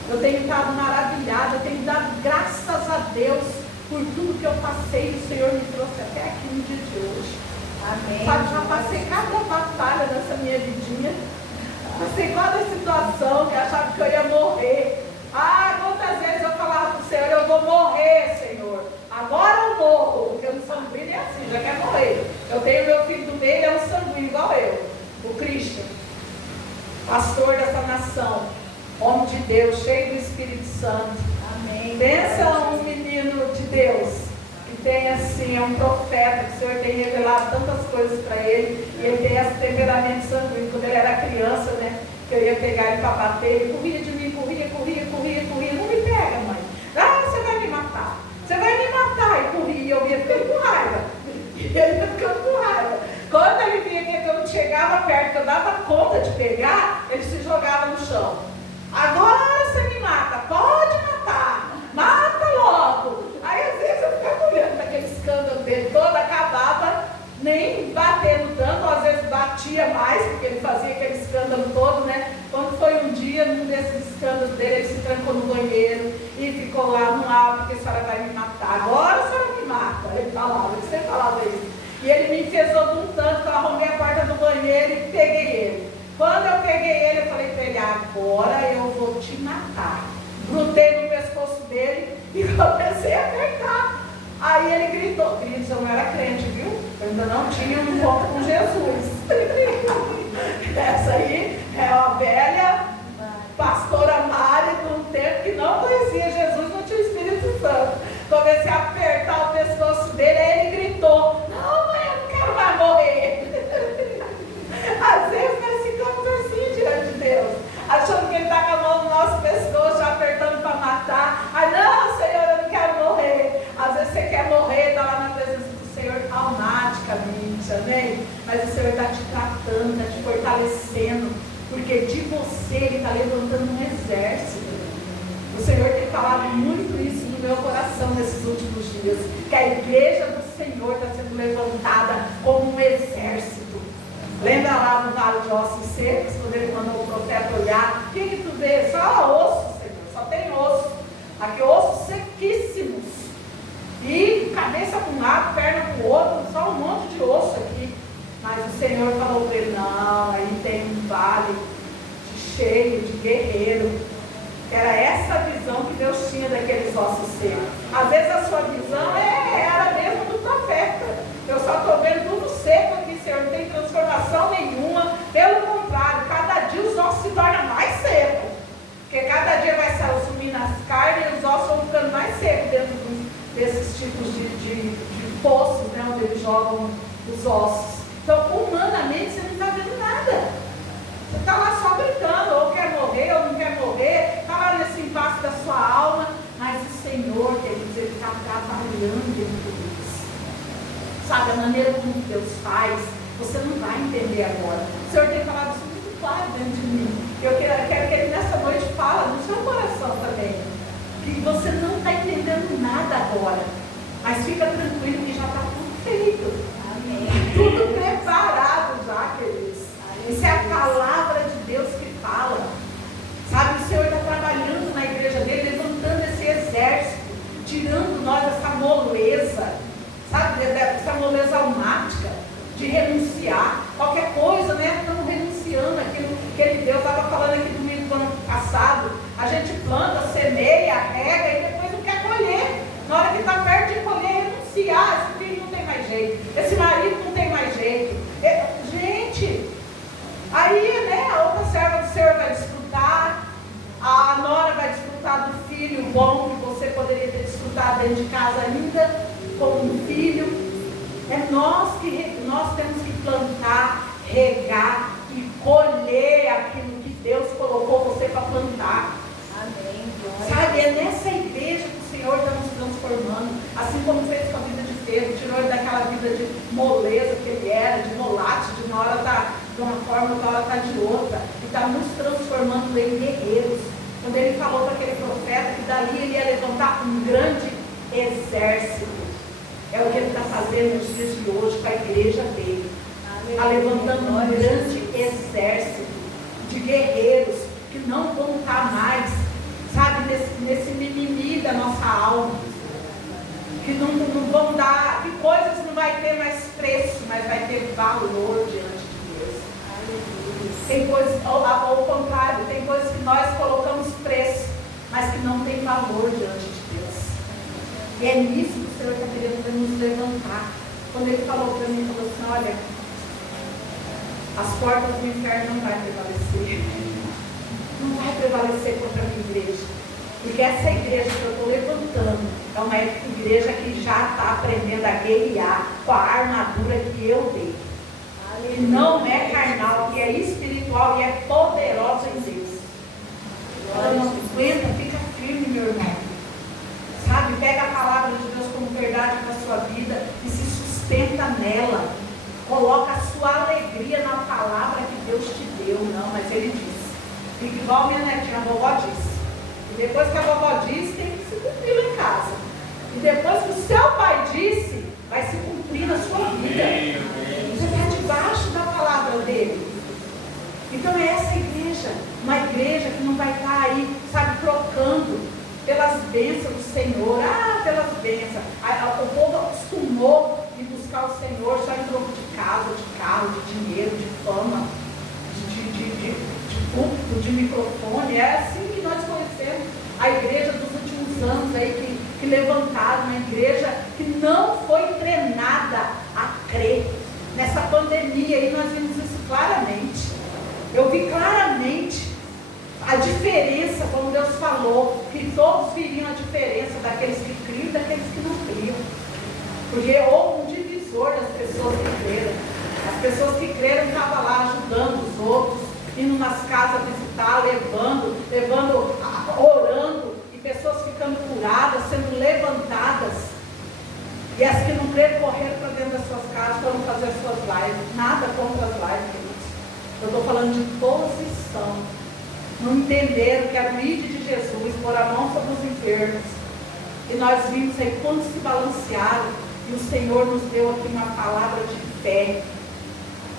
Eu tenho estado maravilhada, eu tenho dado graças a Deus por tudo que eu passei e o Senhor me trouxe até aqui no dia de hoje. Amém. Sabe, já passei cada batalha dessa minha vidinha, passei cada situação que eu achava que eu ia morrer. Quantas vezes eu falava para o Senhor, eu vou morrer, Senhor. Agora eu morro, porque o sanguíneo é assim, já quer morrer. Eu tenho meu filho do meio, ele é um sanguíneo igual eu, o Christian, pastor dessa nação, homem de Deus, cheio do Espírito Santo. Amém. Pensa um menino de Deus, que tem assim, é um profeta, que o Senhor tem revelado tantas coisas para ele, e ele tem esse temperamento sanguíneo. Quando ele era criança, né, que eu ia pegar ele para bater, ele corria de mim, corria, não me pega, mãe. Você vai me matar, e corria, e eu ia ficando com raiva, e ele ia ficando com raiva. Quando ele via que eu chegava perto, que eu dava conta de pegar, ele se escândalo todo, né? Quando foi um dia, num desses escândalos dele, ele se trancou no banheiro e ficou lá, não abre, porque a senhora vai me matar. Agora a senhora me mata. Ele sempre falava isso. E ele me enfesou de um tanto que eu arrumei a porta do banheiro e peguei ele. Quando eu peguei ele, eu falei para ele, agora eu vou te matar. Grudei no pescoço dele e comecei a apertar. Aí ele gritou, queridos, eu não era crente, viu? Eu ainda não tinha um encontro com Jesus. Essa aí é uma velha pastora Mari de um tempo que não conhecia Jesus, não tinha o Espírito Santo. Comecei a apertar o pescoço dele, aí ele gritou, não, mãe, eu não quero mais morrer. Às vezes nós ficamos assim diante de Deus, achando que ele está com a mão no nosso pescoço, apertando para matar. Aí, não, Senhor, eu não quero morrer. Às vezes você quer morrer, está lá na presença do Senhor automaticamente, amém? Mas o Senhor está te tratando, está te fortalecendo, porque de você Ele está levantando um exército. O Senhor tem falado muito isso no meu coração nesses últimos dias, que a igreja do Senhor está sendo levantada como um exército. Lembra lá no vale de ossos secos, quando ele mandou o profeta olhar, o que tu vê? Só osso, Senhor, só tem osso. Aqui ossos sequíssimos. E cabeça para um lado, perna para o outro, só um monte de osso aqui. Mas o Senhor falou para ele, não, aí tem um vale cheio de guerreiro. Era essa visão que Deus tinha daqueles ossos secos. Às vezes a sua visão era mesmo do profeta. Eu só estou vendo tudo seco aqui, Senhor, não tem transformação nenhuma. Pelo contrário, cada dia os ossos se tornam mais secos. Porque cada dia vai se sumindo as carnes e os ossos vão ficando mais secos dentro desses tipos de poços, né, onde eles jogam os ossos. Então, humanamente, você não está vendo nada. Você está lá só gritando, ou quer morrer, ou não quer morrer, está lá nesse impasse da sua alma, mas o Senhor, queridos, Ele está trabalhando em tudo isso. Sabe, a maneira como Deus faz, você não vai entender agora. O Senhor tem falado isso muito claro dentro de mim. Eu quero que Ele nessa noite fale no seu coração também, que você não está entendendo nada agora, mas fica tranquilo que já está tudo feito. Amém. Tudo preparado já, queridos. Isso é a palavra de Deus que fala. Sabe, o Senhor está trabalhando na igreja dele, levantando esse exército, tirando nós essa moleza, sabe, essa moleza almática, de renunciar. Qualquer coisa, né? Estamos renunciando aquilo que Deus estava falando aqui domingo do ano passado. A gente planta, semeia, rega e depois não quer colher. Na hora que está perto de colher, renunciar. Esse filho não tem mais jeito, esse marido não tem mais jeito. Gente, aí, né, a outra serva do Senhor vai desfrutar, a nora vai desfrutar do filho bom que você poderia ter desfrutado dentro de casa ainda, como um filho. É nós temos que plantar, regar e colher aquilo que Deus colocou você para plantar. Amém. Sabe, é nessa igreja que o Senhor está nos transformando, assim como fez com a vida de Pedro, tirou ele daquela vida de moleza que ele era, de volátil, de uma hora está de uma forma, outra hora está de outra, e está nos transformando em guerreiros. Quando ele falou para aquele profeta que dali ele ia levantar um grande exército, é o que ele está fazendo nos dias de hoje com a igreja dele. Está levantando um grande exército de guerreiros que não vão estar mais, sabe, nesse mimimi da nossa alma, que não vão dar, que coisas não vai ter mais preço, mas vai ter valor diante de Deus. Tem coisas, ao contrário, tem coisas que nós colocamos preço, mas que não tem valor diante de Deus. E é nisso que o Senhor está querendo nos levantar. Quando Ele falou para mim, Ele falou assim, olha, as portas do inferno não vai prevalecer. Não vai prevalecer contra a minha igreja. Porque essa igreja que eu estou levantando é uma igreja que já está aprendendo a guerrear com a armadura que eu dei. E não é carnal, que é espiritual e é poderosa em Deus. Então não aguenta, fica firme, meu irmão. Sabe, pega a palavra de Deus como verdade para a sua vida e se sustenta nela. Coloca a sua alegria na palavra que Deus te deu. Não, mas Ele disse. Fica igual a minha netinha, a vovó disse. E depois que a vovó disse, tem que se cumprir lá em casa. E depois que o seu pai disse, vai se cumprir na sua vida. Você está debaixo da palavra dele. Então Então é essa igreja, uma igreja que não vai estar aí, sabe, trocando pelas bênçãos do Senhor, pelas bênçãos. O povo acostumou em buscar o Senhor só em troco de casa, de carro, de dinheiro, de fama, de púlpito, de microfone. É assim que nós conhecemos a igreja dos últimos anos aí, que levantaram, uma igreja que não foi treinada a crer. Nessa pandemia aí nós vimos isso claramente. Eu vi claramente a diferença, como Deus falou, que todos viriam a diferença daqueles que criam e daqueles que não criam. Porque houve um divisor das pessoas que creram. As pessoas que creram estavam lá ajudando os outros, indo nas casas visitar, levando, orando, e pessoas ficando curadas, sendo levantadas. E as que não creram correram para dentro das suas casas, foram fazer as suas lives. Nada contra as lives, queridos. Eu estou falando de posição. Não entenderam que era o ID de Jesus, pôr a mão sobre os enfermos. E nós vimos aí quando se balancearam, e o Senhor nos deu aqui uma palavra de fé,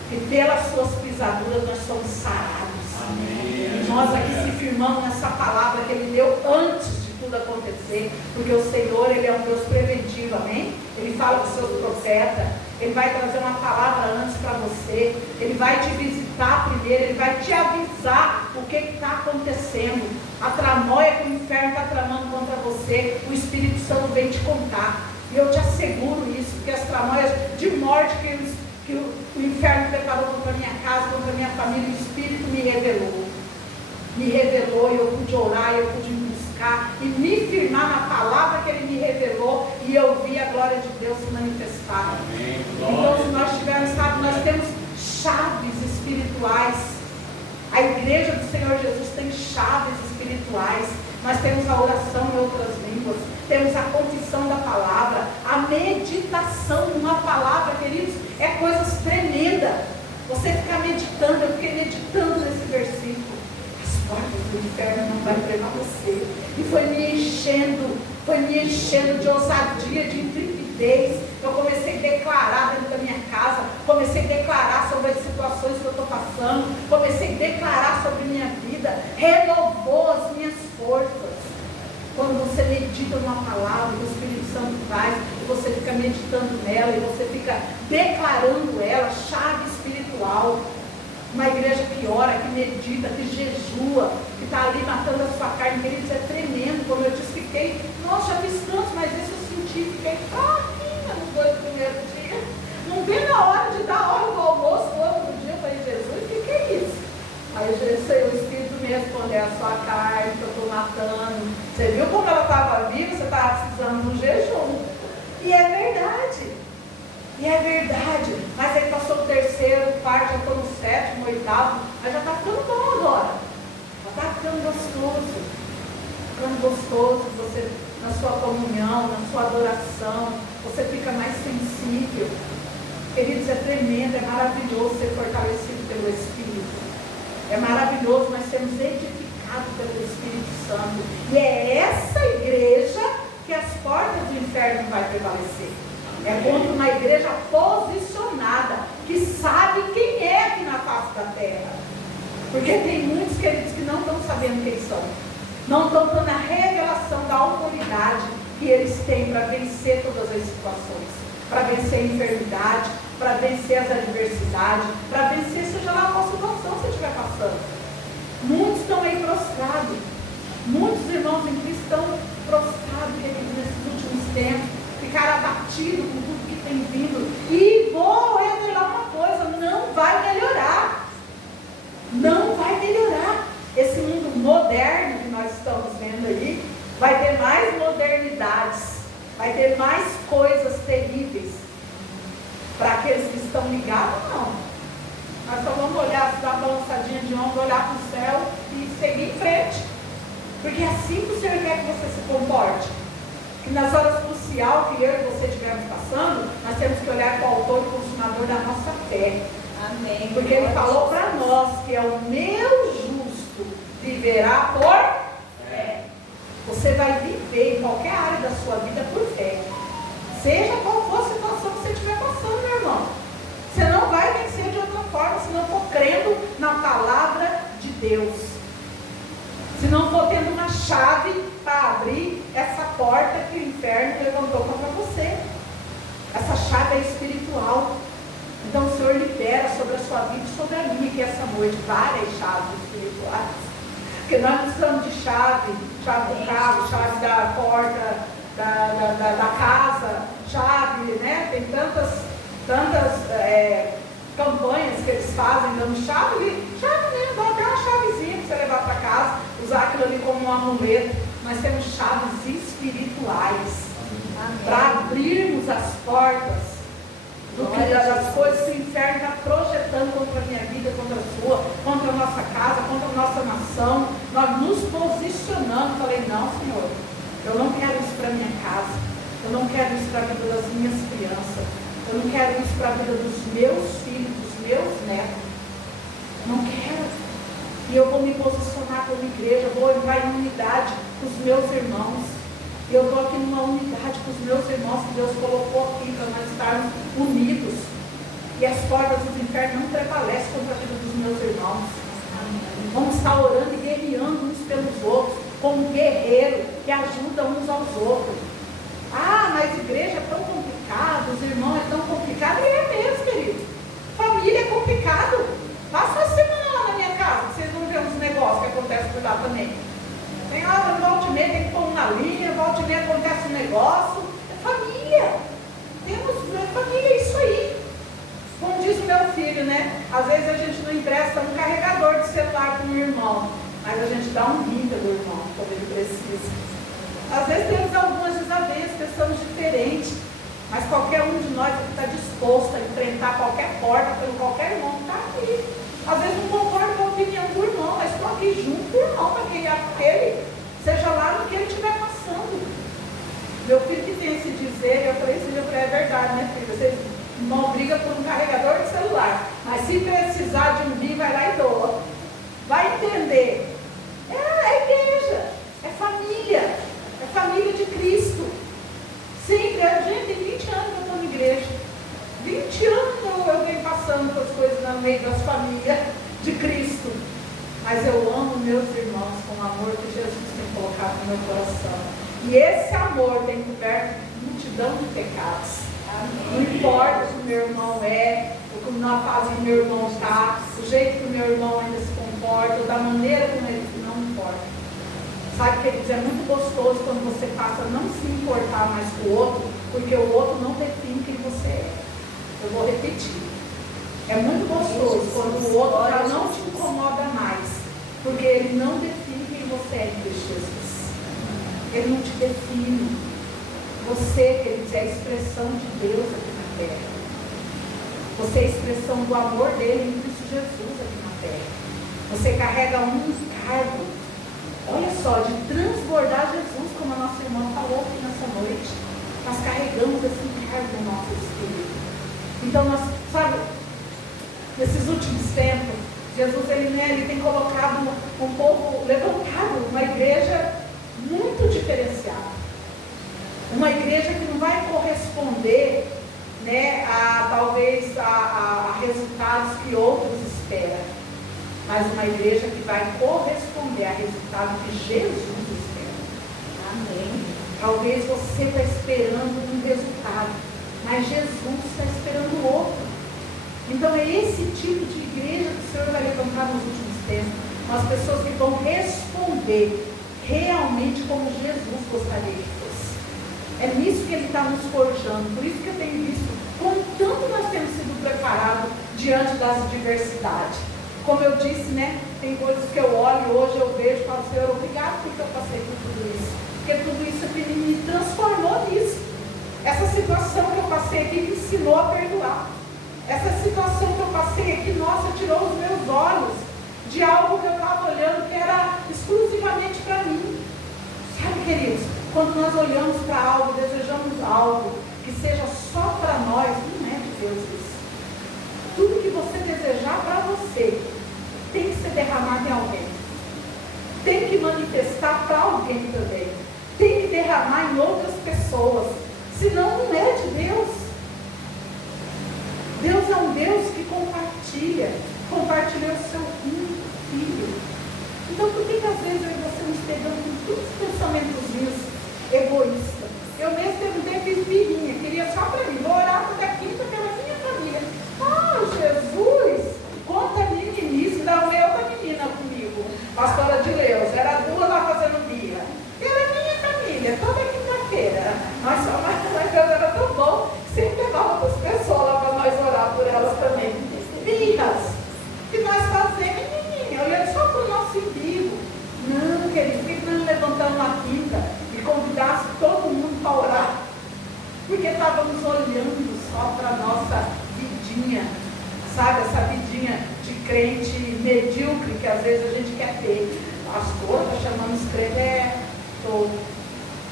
que pelas suas pisaduras nós somos sarados. Amém. E nós aqui se firmamos nessa palavra que Ele deu antes de tudo acontecer, porque o Senhor, Ele é um Deus preventivo, amém? Ele fala com os seus profetas, Ele vai trazer uma palavra antes para você, Ele vai te visitar primeiro, Ele vai te avisar o que está acontecendo, a tramóia que o inferno está tramando contra você, o Espírito Santo vem te contar, e eu te asseguro isso, porque as tramóias de morte que o inferno preparou contra a minha casa, contra a minha família, o Espírito me revelou, e eu pude orar, eu pude buscar e me firmar na palavra que Ele me revelou, e eu vi a glória de Deus se manifestar. Amém. Então, se nós tivermos, sabe, nós temos chaves espirituais. A igreja do Senhor Jesus tem chaves espirituais. Nós temos a oração em outras línguas, temos a confissão da palavra, a meditação numa palavra, queridos, é coisas tremendas. Você ficar meditando, eu fiquei meditando nesse versículo. As portas do inferno não vai prevalecer. E foi me enchendo de ousadia, de intrepidez. Eu comecei a declarar dentro da minha casa, comecei a declarar sobre as situações que eu estou passando, comecei a declarar sobre a minha vida, renovou as minhas forças. Quando você medita numa palavra, o Espírito Santo traz, e você fica meditando nela, e você fica declarando ela, chave espiritual. Uma igreja que ora, que medita, que jejua, que está ali matando a sua carne, queridos, é tremendo. Como eu disse, fiquei, nossa, já fiz tanto, mas isso eu senti, fiquei fraquinha no primeiro dia. Não vi na hora de dar a hora do almoço, no outro dia, eu falei, Jesus, o que é isso? Aí o Espírito me respondeu, a sua carne que eu estou matando. Você viu como ela estava viva? Você estava precisando de um jejum. E é verdade. Mas aí passou o terceiro, o quarto, já estou no sétimo, oitavo, mas já está ficando bom agora. Já está ficando gostoso, você, na sua comunhão, na sua adoração, você fica mais sensível. Queridos, é tremendo, é maravilhoso ser fortalecido pelo Espírito. É maravilhoso nós sermos edificados pelo Espírito Santo. E é essa igreja que as portas do inferno não vai prevalecer. É contra uma igreja posicionada, que sabe quem é aqui na face da terra. Porque tem muitos, queridos, que não estão sabendo quem são. Não estão dando a revelação da autoridade que eles têm para vencer todas as situações. Para vencer a enfermidade, para vencer as adversidades, para vencer seja lá qual situação você estiver passando. Muitos estão aí prostrados. Muitos irmãos em Cristo estão prostrados, queridos, nesses últimos tempos. Ficaram abatidos com tudo que tem vindo. E vou revelar uma coisa, não vai melhorar. Não vai melhorar. Esse mundo moderno que nós estamos vendo aí, vai ter mais modernidades, vai ter mais coisas terríveis. Para aqueles que estão ligados, não. Nós só vamos olhar, dar uma balançadinha de ombro, olhar para o céu e seguir em frente. Porque é assim que o Senhor quer que você se comporte. E nas horas cruciais que eu e você estivermos passando, nós temos que olhar para o autor e consumador da nossa fé. Amém. Porque Ele falou para nós que é o meu justo viverá por fé. Você vai viver em qualquer área da sua vida por fé. Seja qual for a situação que você estiver passando, meu irmão. Você não vai vencer de outra forma se não for crendo na palavra Deus. Se não for tendo uma chave para abrir essa porta que o inferno levantou contra você. Essa chave é espiritual. Então o Senhor libera sobre a sua vida e sobre a minha, que essa noite, várias chaves espirituais. Porque nós precisamos de chave do carro, chave da porta, da casa, chave, né? Tem tantas campanhas que eles fazem dando chave mesmo, dá até uma chavezinha para você levar para casa, usar aquilo ali como um amuleto. Nós temos chaves espirituais para abrirmos as portas das coisas que o inferno está projetando contra a minha vida, contra a sua, contra a nossa casa, contra a nossa nação. Nós nos posicionamos. Falei, não, Senhor, eu não quero isso para a minha casa, eu não quero isso para a vida das minhas crianças, eu não quero isso para a vida dos meus filhos, dos meus netos. Eu não quero. E eu vou me posicionar como igreja, vou entrar em unidade com os meus irmãos. E eu estou aqui numa unidade com os meus irmãos que Deus colocou aqui para nós estarmos unidos. E as portas do inferno não prevalecem contra a vida dos meus irmãos. Vamos estar orando e guerreando uns pelos outros, como um guerreiro que ajuda uns aos outros. Ah, mas igreja é tão complicado, os irmãos é tão complicado. E é mesmo, querido. Família é complicado. Passa uma semana lá na minha casa, vocês vão ver uns negócios que acontecem por lá também. Tem hora, volta e meia, tem que pôr uma linha, volta e meia acontece um negócio. É família. Família, é isso aí. Como diz o meu filho, né? Às vezes a gente não empresta um carregador de celular para um irmão, mas a gente dá um guinda do irmão quando ele precisa. Às vezes temos algumas desavenças, pensamos diferente, mas qualquer um de nós está disposto a enfrentar qualquer porta pelo qualquer irmão que está aqui. Às vezes não concordo com a opinião do irmão, mas estou aqui junto com o irmão para que aquele seja lá no que ele estiver passando. Meu filho que tem esse dizer, eu falei, é verdade, né, filho? Vocês não brigam por um carregador de celular, mas se precisar de um dia, vai lá e doa. Vai entender. É igreja, é família de Cristo. Sempre, gente, tem 20 anos que eu estou na igreja. 20 anos eu venho passando por as coisas no meio das famílias de Cristo. Mas eu amo meus irmãos com o amor que Jesus tem colocado no meu coração. E esse amor tem coberto multidão de pecados. Não importa o que o meu irmão é, ou na fase que o meu irmão está, o jeito que o meu irmão ainda se comporta, ou da maneira como ele não importa. Sabe, queridos, é muito gostoso quando você passa a não se importar mais com o outro, porque o outro não define quem você é. Eu vou repetir. É muito gostoso quando o outro já não te incomoda mais, porque ele não define quem você é em Cristo Jesus. Ele não te define. Você, queridos, é a expressão de Deus aqui na terra. Você é a expressão do amor dele em Cristo Jesus aqui na terra. Você carrega um cargo. Olha só, de transbordar Jesus, como a nossa irmã falou aqui nessa noite. Nós carregamos esse cargo no nosso espírito. Então, nós, sabe, nesses últimos tempos, Jesus ele tem colocado um povo, levantado uma igreja muito diferenciada. Uma igreja que não vai corresponder, né, talvez a resultados que outros esperam. Mas uma igreja que vai corresponder a resultado que Jesus espera. Amém. Talvez você está esperando um resultado, mas Jesus está esperando outro. Então é esse tipo de igreja que o Senhor vai levantar nos últimos tempos. As pessoas que vão responder realmente como Jesus gostaria que fosse. É nisso que Ele está nos forjando. Por isso que eu tenho visto como tanto nós temos sido preparados diante das adversidades. Como eu disse, né? Tem coisas que eu olho hoje, eu vejo e falo, Senhor, obrigado porque eu passei por tudo isso. Porque tudo isso me transformou nisso. Essa situação que eu passei aqui me ensinou a perdoar. Essa situação que eu passei aqui, nossa, tirou os meus olhos de algo que eu estava olhando que era exclusivamente para mim. Sabe, queridos, quando nós olhamos para algo, desejamos algo que seja só para nós, não é de Deus isso. Tudo que você desejar para você tem que ser derramado em alguém. Tem que manifestar para alguém também. Tem que derramar em outras pessoas. Senão não é de Deus. Deus é um Deus que compartilha. Compartilhou o seu único filho. Então, por que às vezes eu e você nos pegamos com todos os pensamentozinhos egoístas? Eu mesmo perguntei, fiz birrinha, queria só para mim, vou orar toda quinta pela minha família. Ah, Jesus, conta a meninice, dá uma outra menina comigo, pastora de Leus, era duas lá fazendo birra. Era minha família, toda quinta-feira. Mas Deus era tão bom, que sempre levava outras pessoas lá para nós orar por elas também. Birras que nós fazemos, menina, olhando só para o nosso umbigo. Não, querido, por que nós levantamos uma quinta e convidasse todo mundo para orar? Porque estávamos olhando só para a nossa vidinha, sabe, essa vidinha de crente medíocre que às vezes a gente quer ter. Pastor, está chamando os crentes, estou.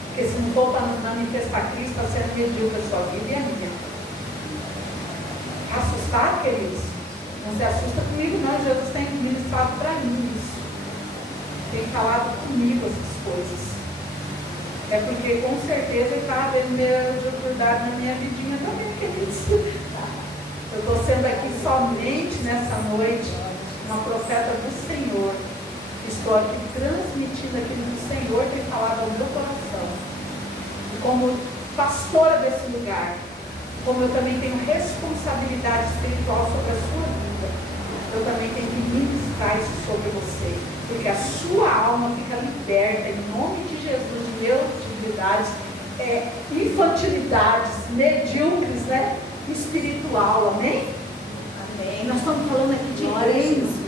Porque se não for para manifestar Cristo, está sendo medíocre a sua vida e a minha. Assustar, queridos? Não se assusta comigo, não. Jesus tem ministrado para mim isso. Tem falado comigo essas coisas. É porque com certeza ele está vendo mediocridade na minha vidinha também, queridos. Eu estou sendo aqui somente nessa noite uma profeta do Senhor. Estou aqui transmitindo aquilo do Senhor que falava ao meu coração. E como pastora desse lugar, como eu também tenho responsabilidade espiritual sobre a sua vida, eu também tenho que ministrar isso sobre você. Porque a sua alma fica liberta em nome de Jesus, de atividades, infantilidades, medíocres, né? Espiritual, amém? Amém. Nós estamos falando aqui de reino.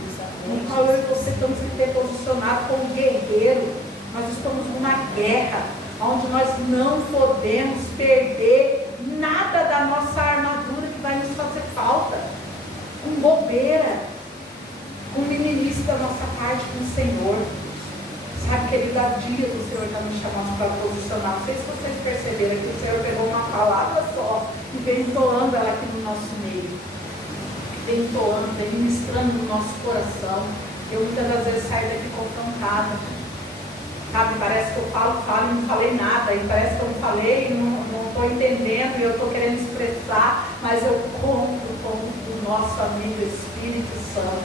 No qual eu e você estamos que ter posicionado como guerreiro. Nós estamos numa guerra onde nós não podemos perder nada da nossa armadura que vai nos fazer falta. Com bobeira, com meninice da nossa parte com o Senhor. Sabe, querido, há dias o Senhor está nos chamando para posicionar. Não sei se vocês perceberam que o Senhor pegou uma palavra só e vem entoando ela aqui no nosso meio. Vem entoando, vem ministrando no nosso coração. Eu muitas das vezes saio daqui confrontada. Sabe, parece que eu falo e não falei nada. E parece que eu não falei, não estou entendendo, e eu estou querendo expressar, mas eu conto com o nosso amigo Espírito Santo.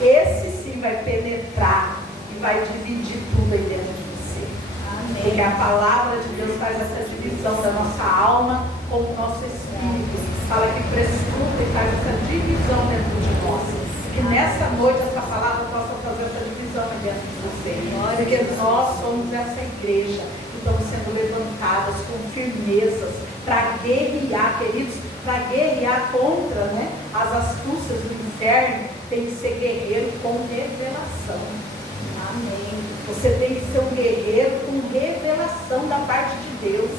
Esse sim vai penetrar e vai dividir tudo aí dentro de você. Amém. Porque a palavra de Deus faz essa divisão da nossa alma com o nosso espírito. Fala que prescruta e faz essa divisão dentro de nós. Que nessa noite essa palavra possa fazer essa divisão dentro de você. Porque nós somos essa igreja que estamos sendo levantadas com firmezas para guerrear, queridos, para guerrear contra, né, as astúcias do inferno. Tem que ser guerreiro com revelação. Amém. Você tem que ser um guerreiro com revelação da parte de Deus.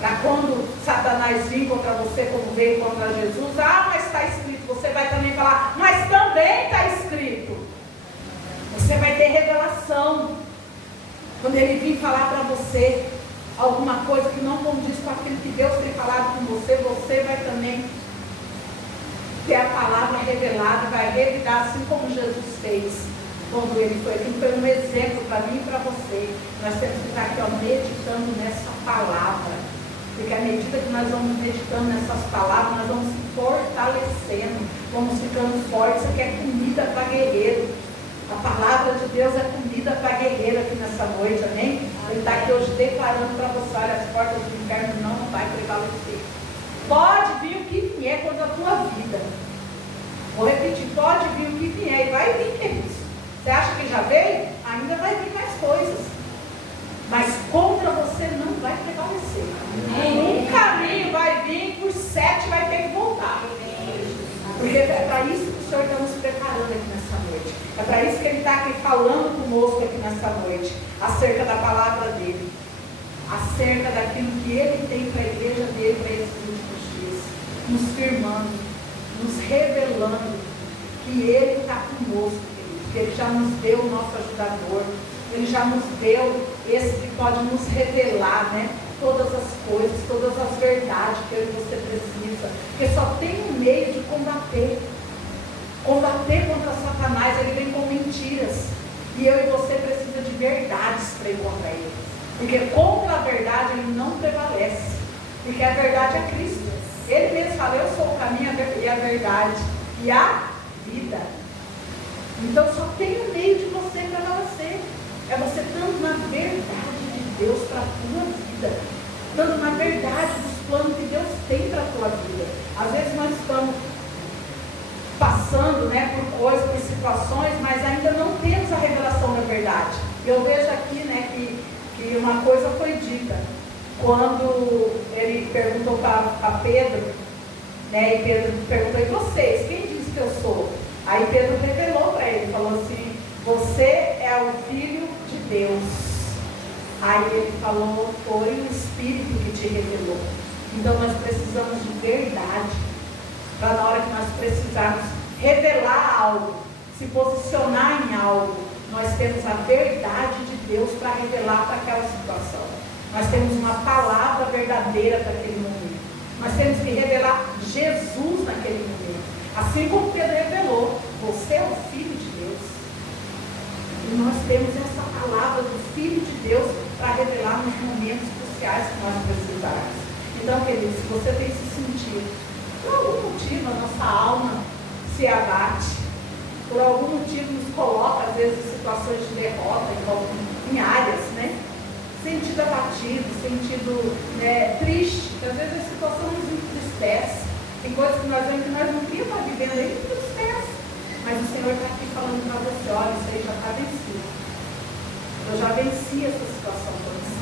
Para quando Satanás vir contra você, como veio contra Jesus, mas está escrito, você vai também falar, mas também está escrito. Você vai ter revelação. Quando ele vir falar para você alguma coisa que não condiz com aquilo que Deus tem falado com você, você vai também ter a palavra revelada, vai revidar assim como Jesus fez. Quando ele foi um exemplo para mim e para você. Nós temos que estar aqui meditando nessa palavra. Porque à medida que nós vamos meditando nessas palavras, nós vamos se fortalecendo, vamos ficando fortes. Isso aqui é comida para guerreiro. A palavra de Deus é comida para guerreiro aqui nessa noite, amém? Ele está aqui hoje declarando para você, olha, as portas do inferno não vai prevalecer. Pode vir o que vier contra a tua vida. Vou repetir, pode vir o que vier, e vai vir, queridos. Você acha que já veio? Ainda vai vir mais coisas. Mas contra você não vai prevalecer. Um caminho vai vir, por 7 vai ter que voltar. Porque é para isso que o Senhor está nos preparando aqui nessa noite. É para isso que Ele está aqui falando conosco aqui nessa noite. Acerca da palavra dEle. Acerca daquilo que Ele tem para a igreja dEle para esses últimos dias. Nos firmando, nos revelando que Ele está conosco, querido. Que Ele já nos deu o nosso ajudador. Ele já nos deu esse que pode nos revelar, né? Todas as coisas, todas as verdades que eu e você precisa. Porque só tem um meio de combater. Combater contra Satanás, ele vem com mentiras. E eu e você precisa de verdades para ir contra ele. Porque contra a verdade ele não prevalece. Porque a verdade é Cristo. Ele mesmo fala, eu sou o caminho e a verdade e a vida. Então só tem um meio de você prevalecer. É você estando na verdade de Deus para a tua vida. Estando na verdade dos planos que Deus tem para a tua vida. Às vezes nós estamos passando, né, por coisas, por situações, mas ainda não temos a revelação da verdade. Eu vejo aqui, né, que uma coisa foi dita. Quando ele perguntou para Pedro, né, e Pedro perguntou: e vocês, quem diz que eu sou? Aí Pedro revelou para ele, falou assim: você é o Filho de Deus. Aí ele falou: foi o Espírito que te revelou. Então nós precisamos de verdade, para na hora que nós precisarmos revelar algo, se posicionar em algo, nós temos a verdade de Deus para revelar para aquela situação. Nós temos uma palavra verdadeira para aquele momento. Nós temos que revelar Jesus naquele momento. Assim como Pedro revelou: você é o Filho de Deus. E nós temos essa palavra do Filho de Deus para revelar nos momentos cruciais que nós precisarmos. Então, queridos, se você tem se sentido, por algum motivo a nossa alma se abate, por algum motivo nos coloca, às vezes, em situações de derrota, em áreas, né? Sentido abatido, sentido, né, triste, que às vezes a situação nos entristece. Tem coisas que nós vemos que nós não queríamos estar vivendo aí, nos entristece. Mas o Senhor está aqui falando para você: olha, isso aí já está vencido. Eu já venci essa situação para você.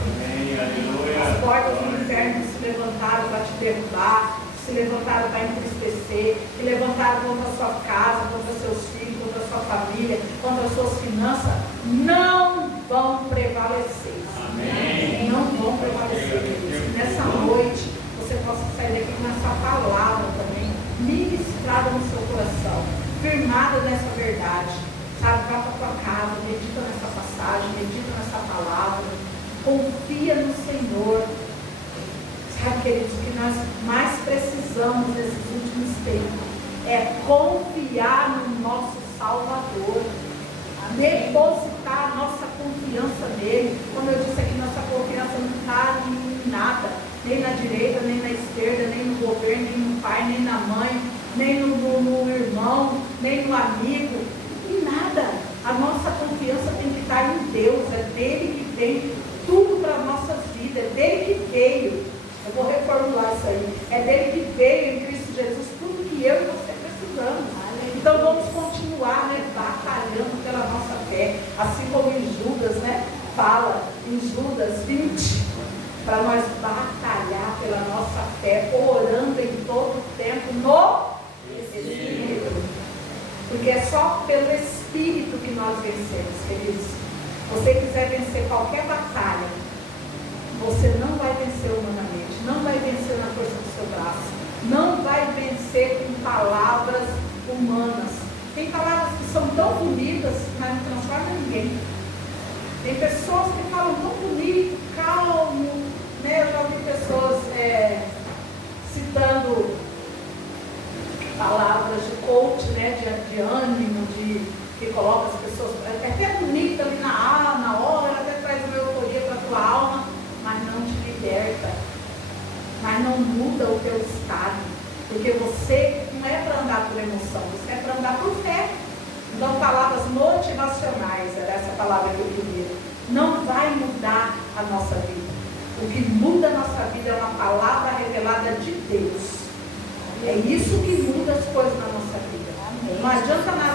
As portas do inferno se levantaram para te derrubar, se levantaram para entristecer, se levantaram contra a sua casa, contra seus filhos, contra a sua família, contra as suas finanças. Não vão prevalecer. Amém. Não vão prevalecer. Que nessa noite você possa sair daqui com essa palavra também, ministrada no seu coração, firmada nessa verdade. Sabe, vá para a tua casa, medita nessa passagem, medita nessa palavra, confia no Senhor. Sabe, queridos, o que nós mais precisamos nesses últimos tempos é confiar no nosso Salvador, depositar nossa confiança nele. Como eu disse aqui, nossa confiança não está em nada, nem na direita, nem na esquerda, nem no governo, nem no pai, nem na mãe, nem no irmão, nem no amigo, em nada. A nossa confiança tem que estar em Deus. É dele que vem tudo para as nossas vidas, é dele que veio. Eu vou reformular isso aí. É dele que veio em Cristo Jesus tudo que eu e você precisamos. Então vamos continuar, né, batalhando pela nossa fé, assim como em Judas, né, fala em Judas 20, para nós batalhar pela nossa fé, orando em todo o tempo no Espírito. Porque é só pelo Espírito que nós vencemos, queridos. Se você quiser vencer qualquer batalha, você não vai vencer humanamente, não vai vencer na força do seu braço, não vai vencer com palavras humanas. Tem palavras que são tão bonitas, mas não transformam ninguém. Tem pessoas que falam tão bonito, calmo, né? Eu já ouvi pessoas citando palavras de coach, né? de ânimo, que coloca as pessoas, é até bonito ali na hora, até traz uma euforia para a tua alma, mas não te liberta, mas não muda o teu estado, porque você não é para andar por emoção, você é para andar por fé. Então, palavras motivacionais, era essa palavra que eu queria, não vai mudar a nossa vida. O que muda a nossa vida é uma palavra revelada de Deus. É isso que muda as coisas na nossa vida. Não adianta nada,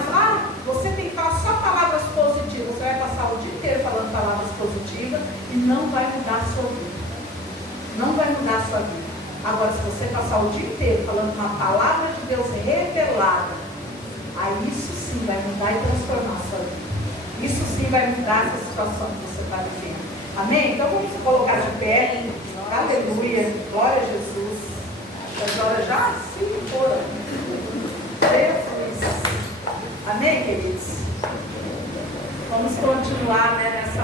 você tem que falar só palavras positivas. Você vai passar o dia inteiro falando palavras positivas e não vai mudar a sua vida. Não vai mudar a sua vida. Agora, se você passar o dia inteiro falando uma palavra de Deus revelada, aí isso sim vai mudar e transformar a sua vida. Isso sim vai mudar essa situação que você está vivendo. Amém? Então vamos se colocar de pé. Aleluia. Glória a Jesus. As horas já se foram. Jesus. Amém, queridos? Vamos continuar, né, nessa